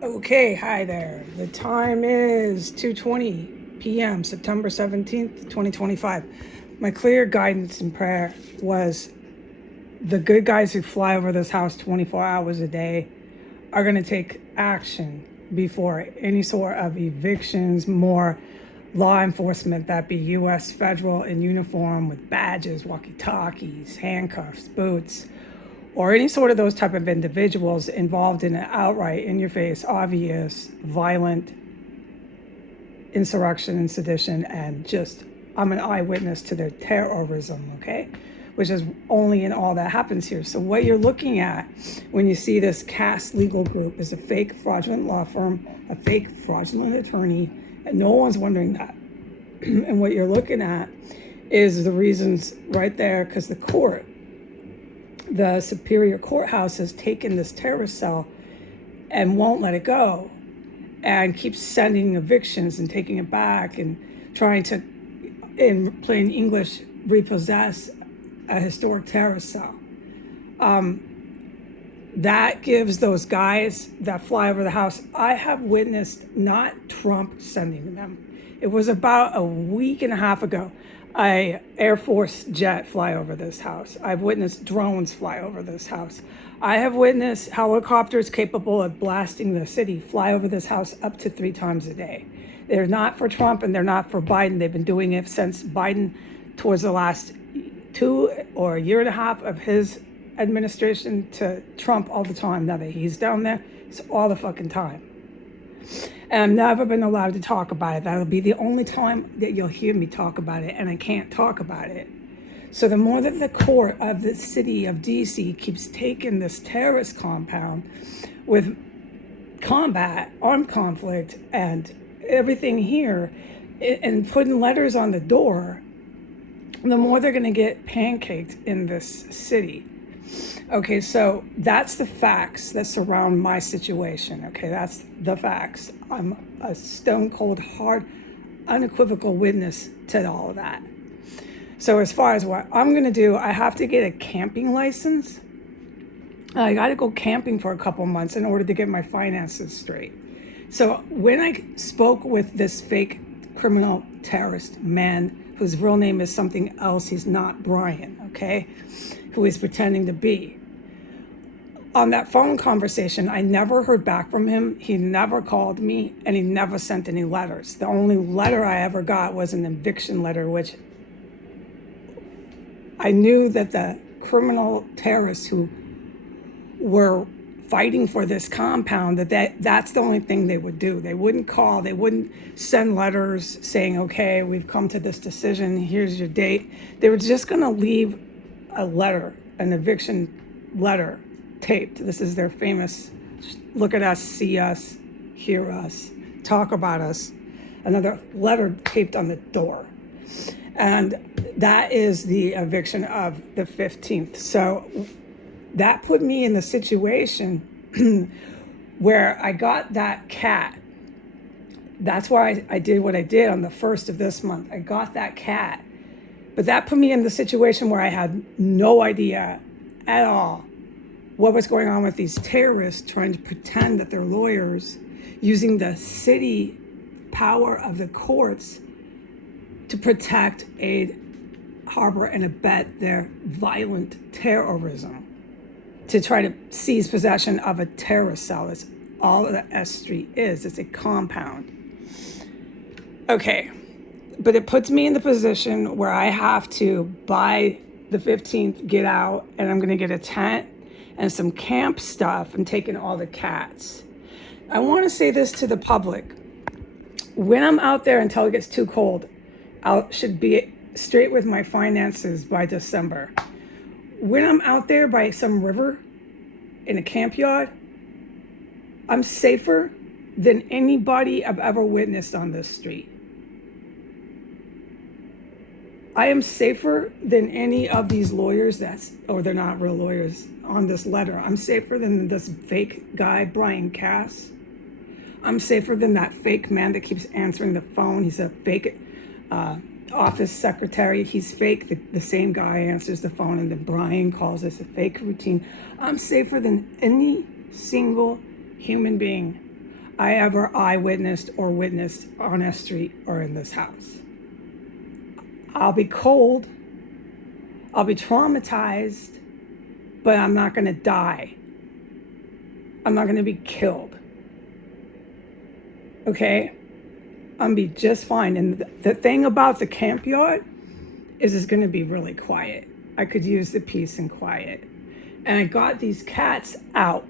Okay, hi there. The time is 2:20 p.m., September 17th, 2025. My clear guidance and prayer was the good guys who fly over this house 24 hours a day are going to take action before any sort of evictions, more law enforcement, that be U.S. federal in uniform with badges, walkie-talkies, handcuffs, boots, or any sort of those type of individuals involved in an outright, in-your-face, obvious, violent insurrection and sedition, and just, I'm an eyewitness to their terrorism, okay? Which is only in all that happens here. So what you're looking at when you see this CAS legal group is a fake fraudulent law firm, a fake fraudulent attorney, and no one's wondering that. And what you're looking at is the reasons right there, because the Superior Courthouse has taken this terrorist cell and won't let it go, and keeps sending evictions and taking it back and trying to, in plain English, repossess a historic terrorist cell. That gives those guys that fly over the house, I have witnessed not Trump sending them. It was about a week and a half ago, a Air Force jet fly over this house. I've witnessed drones fly over this house. I have witnessed helicopters capable of blasting the city fly over this house up to 3 times a day. They're not for Trump and they're not for Biden. They've been doing it since Biden, towards the last 2 or a year and a half of his administration, to Trump all the time. Now that he's down there, it's all the fucking time. And I've never been allowed to talk about it. That'll be the only time that you'll hear me talk about it, and I can't talk about it. So the more that the court of the city of DC keeps taking this terrorist compound with combat, armed conflict, and everything here, and putting letters on the door, the more they're going to get pancaked in this city. Okay, so that's the facts that surround my situation. Okay, that's the facts. I'm a stone cold, hard, unequivocal witness to all of that. So as far as what I'm going to do, I have to get a camping license. I got to go camping for a couple months in order to get my finances straight. So when I spoke with this fake criminal terrorist man, whose real name is something else, he's not Brian, okay, who he's pretending to be. On that phone conversation, I never heard back from him. He never called me, and he never sent any letters. The only letter I ever got was an eviction letter, which I knew that the criminal terrorists who were fighting for this compound, that's the only thing they would do. They wouldn't call, they wouldn't send letters saying, okay, we've come to this decision, here's your date. They were just gonna leave a letter, an eviction letter, taped. This is their famous, look at us, see us, hear us, talk about us. Another letter taped on the door. And that is the eviction of the 15th. So that put me in the situation where I got that cat. That's why I did what I did on the 1st of this month. I got that cat. But that put me in the situation where I had no idea at all what was going on with these terrorists trying to pretend that they're lawyers, using the city power of the courts to protect, aid, harbor, and abet their violent terrorism, to try to seize possession of a terrorist cell. That's all that S Street is. It's a compound. Okay, but it puts me in the position where I have to, by the 15th, get out, and I'm gonna get a tent and some camp stuff and taking all the cats. I wanna say this to the public. When I'm out there until it gets too cold, I should be straight with my finances by December. When I'm out there by some river in a camp yard, I'm safer than anybody I've ever witnessed on this street. I am safer than any of these lawyers or they're not real lawyers on this letter. I'm safer than this fake guy, Brian Cass. I'm safer than that fake man that keeps answering the phone. He's a fake office secretary. He's fake. The same guy answers the phone, and then Brian calls this a fake routine. I'm safer than any single human being I ever eyewitnessed or witnessed on a street or in this house. I'll be cold, I'll be traumatized, but I'm not going to die. I'm not going to be killed. Okay? I'm going to be just fine. And the thing about the camp yard is it's going to be really quiet. I could use the peace and quiet. And I got these cats out.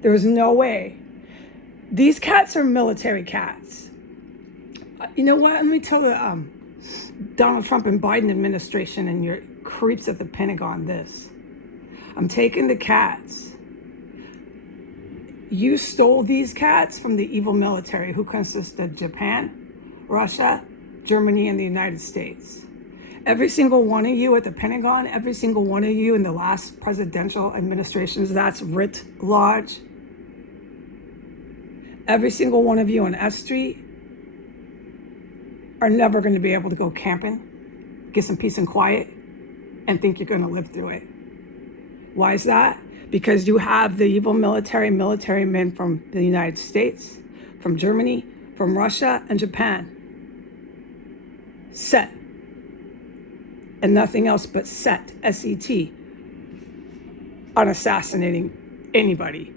There was no way. These cats are military cats. You know what? Let me tell the Donald Trump and Biden administration and your creeps at the Pentagon this. I'm taking the cats. You stole these cats from the evil military who consist of Japan, Russia, Germany, and the United States. Every single one of you at the Pentagon, every single one of you in the last presidential administrations, that's writ large. Every single one of you on S Street are never going to be able to go camping, get some peace and quiet, and think you're going to live through it. Why is that? Because you have the evil military men from the United States, from Germany, from Russia, and Japan. Set. And nothing else but set, S-E-T, on assassinating anybody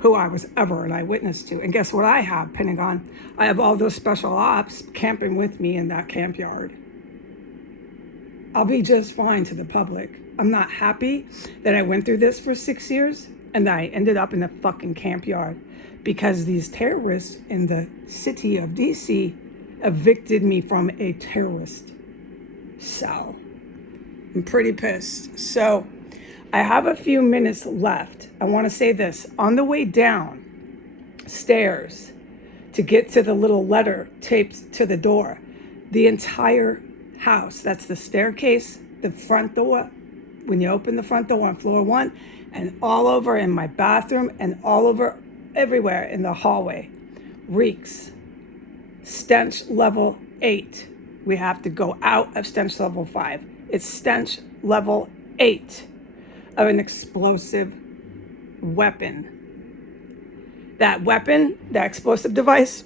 who I was ever an eyewitness to. And guess what I have, Pentagon? I have all those special ops camping with me in that camp yard. I'll be just fine to the public. I'm not happy that I went through this for 6 years and that I ended up in a fucking camp yard because these terrorists in the city of DC evicted me from a terrorist cell. I'm pretty pissed. So I have a few minutes left. I want to say this. On the way down stairs to get to the little letter taped to the door, the entire house, that's the staircase, the front door, when you open the front door on floor 1, and all over in my bathroom and all over everywhere in the hallway, reeks. Stench level 8. We have to go out of stench level 5. It's stench level 8 of an explosive weapon. That weapon, that explosive device,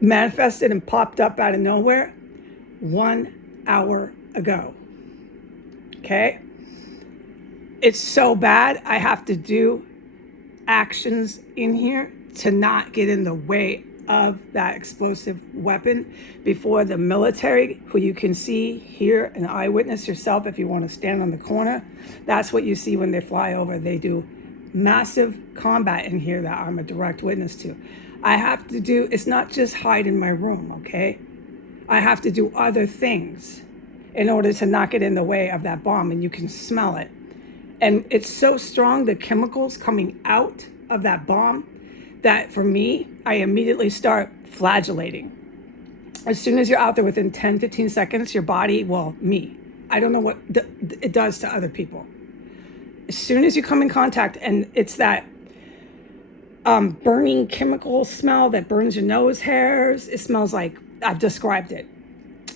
manifested and popped up out of nowhere 1 hour ago. Okay? It's so bad, I have to do actions in here to not get in the way of that explosive weapon before the military, who you can see, hear, and eyewitness yourself if you want to stand on the corner. That's what you see when they fly over. They do massive combat in here that I'm a direct witness to. I have to do, it's not just hide in my room, okay? I have to do other things in order to not get in the way of that bomb, and you can smell it. And it's so strong, the chemicals coming out of that bomb, that for me, I immediately start flagellating. As soon as you're out there within 10, 15 seconds, your body, well, me, I don't know what it does to other people. As soon as you come in contact, and it's that burning chemical smell that burns your nose hairs, it smells like, I've described it.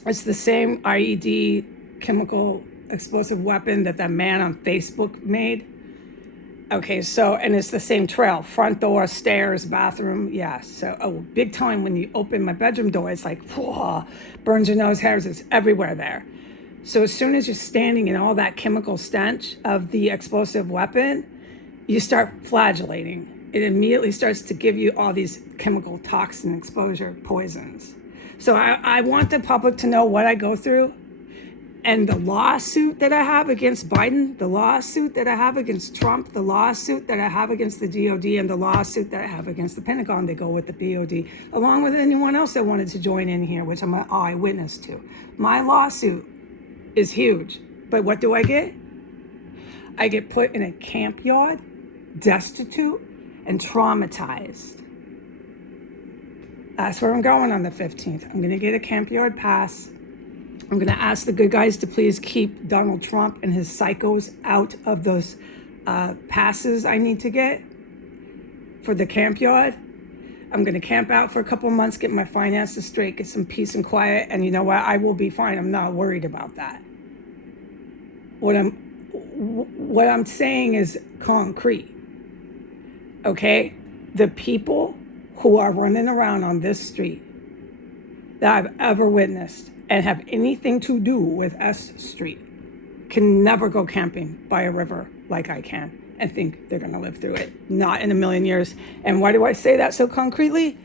It's the same IED chemical explosive weapon that man on Facebook made. Okay, so, and it's the same trail, front door, stairs, bathroom, yeah. So, big time when you open my bedroom door, it's like, whoa, burns your nose hairs, it's everywhere there. So as soon as you're standing in all that chemical stench of the explosive weapon, you start flagellating. It immediately starts to give you all these chemical toxin exposure poisons. So I want the public to know what I go through. And the lawsuit that I have against Biden, the lawsuit that I have against Trump, the lawsuit that I have against the DOD, and the lawsuit that I have against the Pentagon, they go with the BOD, along with anyone else that wanted to join in here, which I'm an eyewitness to. My lawsuit is huge. But what do I get? I get put in a camp yard, destitute, and traumatized. That's where I'm going on the 15th. I'm going to get a camp yard pass. I'm going to ask the good guys to please keep Donald Trump and his psychos out of those passes I need to get for the camp yard. I'm going to camp out for a couple months, get my finances straight, get some peace and quiet, and you know what? I will be fine. I'm not worried about that. What I'm saying is concrete, okay? the people who are running around on this street that I've ever witnessed and have anything to do with S Street can never go camping by a river like I can and think they're going to live through it. Not in a million years. And why do I say that so concretely?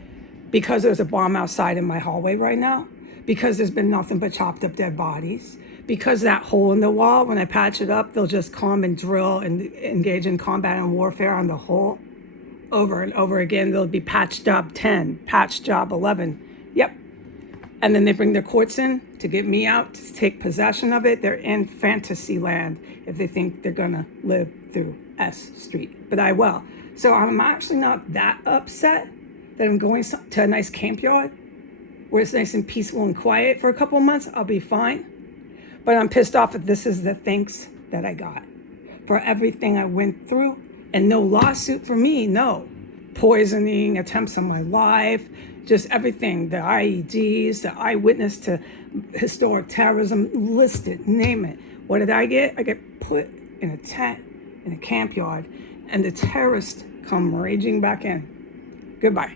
Because there's a bomb outside in my hallway right now. Because there's been nothing but chopped up dead bodies. Because that hole in the wall, when I patch it up, they'll just come and drill and engage in combat and warfare on the hole over and over again. There'll be patch job 10, patch job 11. Yep. And then they bring their courts in to get me out to take possession of it. They're in fantasy land if they think they're going to live through S Street. But I will. So I'm actually not that upset that I'm going to a nice camp yard where it's nice and peaceful and quiet for a couple of months. I'll be fine. But I'm pissed off that this is the thanks that I got for everything I went through. And no lawsuit for me, no. Poisoning, attempts on my life, just everything. The IEDs, the eyewitness to historic terrorism, listed, name it. What did I get? I get put in a tent in a camp yard, and the terrorists come raging back in. Goodbye.